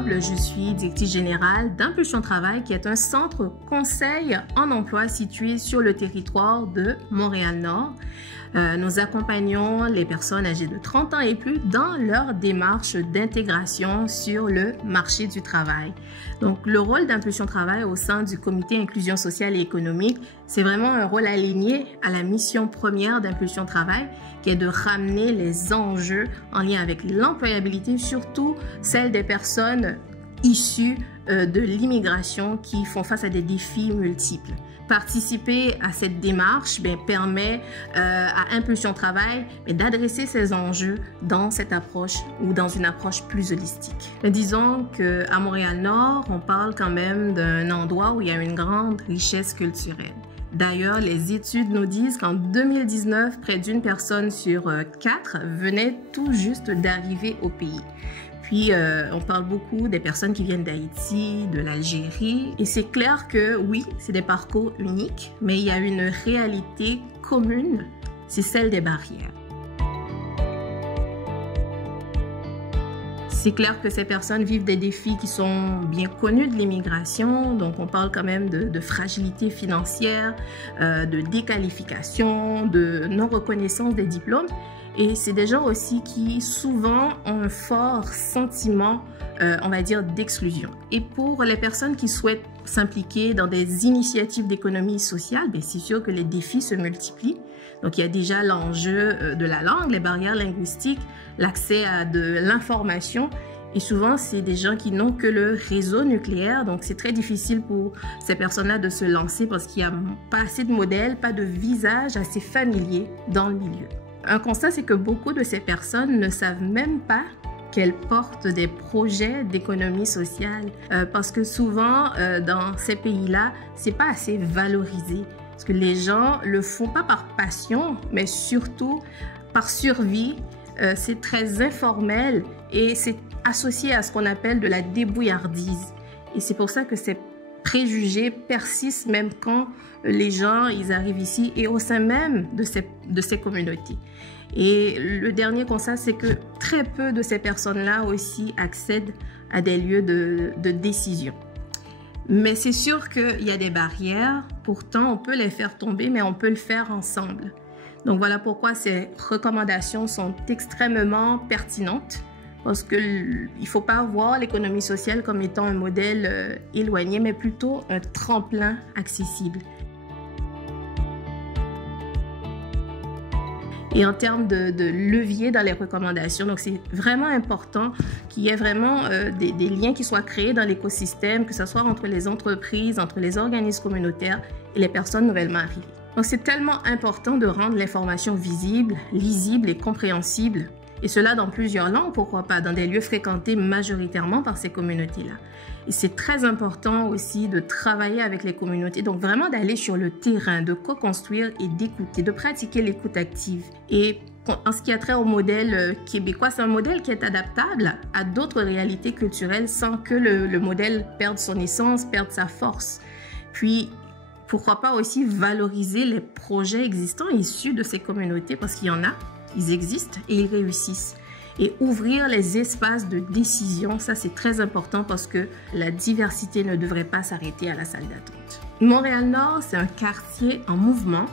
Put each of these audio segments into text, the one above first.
Noble, je suis directrice générale d'Impulsion Travail, qui est un centre conseil en emploi situé sur le territoire de Montréal-Nord. Nous accompagnons les personnes âgées de 30 ans et plus dans leur démarche d'intégration sur le marché du travail. Donc, le rôle d'Impulsion Travail au sein du comité inclusion sociale et économique, c'est vraiment un rôle aligné à la mission première d'Impulsion Travail, qui est de ramener les enjeux en lien avec l'employabilité, surtout celle des personnes issues de l'immigration qui font face à des défis multiples. Participer à cette démarche permet à Impulsion Travail d'adresser ces enjeux dans cette approche ou dans une approche plus holistique. Disons qu'à Montréal-Nord, on parle quand même d'un endroit où il y a une grande richesse culturelle. D'ailleurs, les études nous disent qu'en 2019, près d'une personne sur 4 venait tout juste d'arriver au pays. Puis, on parle beaucoup des personnes qui viennent d'Haïti, de l'Algérie. Et c'est clair que oui, c'est des parcours uniques, mais il y a une réalité commune, c'est celle des barrières. C'est clair que ces personnes vivent des défis qui sont bien connus de l'immigration. Donc, on parle quand même de fragilité financière, de déqualification, de non-reconnaissance des diplômes. Et c'est des gens aussi qui souvent ont un fort sentiment, on va dire, d'exclusion. Et pour les personnes qui souhaitent s'impliquer dans des initiatives d'économie sociale, c'est sûr que les défis se multiplient. Donc, il y a déjà l'enjeu de la langue, les barrières linguistiques, l'accès à de l'information. Et souvent, c'est des gens qui n'ont que le réseau nucléaire. Donc, c'est très difficile pour ces personnes-là de se lancer parce qu'il n'y a pas assez de modèles, pas de visage assez familier dans le milieu. Un constat, c'est que beaucoup de ces personnes ne savent même pas qu'elles portent des projets d'économie sociale parce que souvent, dans ces pays-là, c'est pas assez valorisé. Parce que les gens le font pas par passion, mais surtout par survie. C'est très informel et c'est associé à ce qu'on appelle de la débrouillardise. Et c'est pour ça que ces préjugés persistent même quand les gens ils arrivent ici et au sein même de ces communautés. Et le dernier constat, c'est que très peu de ces personnes-là aussi accèdent à des lieux de décision. Mais c'est sûr qu'il y a des barrières, pourtant on peut les faire tomber, mais on peut le faire ensemble. Donc voilà pourquoi ces recommandations sont extrêmement pertinentes, parce qu'il ne faut pas voir l'économie sociale comme étant un modèle éloigné, mais plutôt un tremplin accessible. Et en termes de levier dans les recommandations, donc c'est vraiment important qu'il y ait vraiment des liens qui soient créés dans l'écosystème, que ce soit entre les entreprises, entre les organismes communautaires et les personnes nouvellement arrivées. Donc c'est tellement important de rendre l'information visible, lisible et compréhensible, et cela dans plusieurs langues, pourquoi pas, dans des lieux fréquentés majoritairement par ces communautés-là. Et c'est très important aussi de travailler avec les communautés, donc vraiment d'aller sur le terrain, de co-construire et d'écouter, de pratiquer l'écoute active. Et en ce qui a trait au modèle québécois, c'est un modèle qui est adaptable à d'autres réalités culturelles sans que le modèle perde son essence, perde sa force. Puis, pourquoi pas aussi valoriser les projets existants issus de ces communautés, parce qu'il y en a, ils existent et ils réussissent. Et ouvrir les espaces de décision, ça c'est très important parce que la diversité ne devrait pas s'arrêter à la salle d'attente. Montréal-Nord, c'est un quartier en mouvement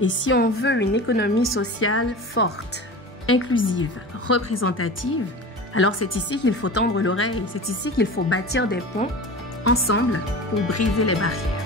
et si on veut une économie sociale forte, inclusive, représentative, alors c'est ici qu'il faut tendre l'oreille, c'est ici qu'il faut bâtir des ponts ensemble pour briser les barrières.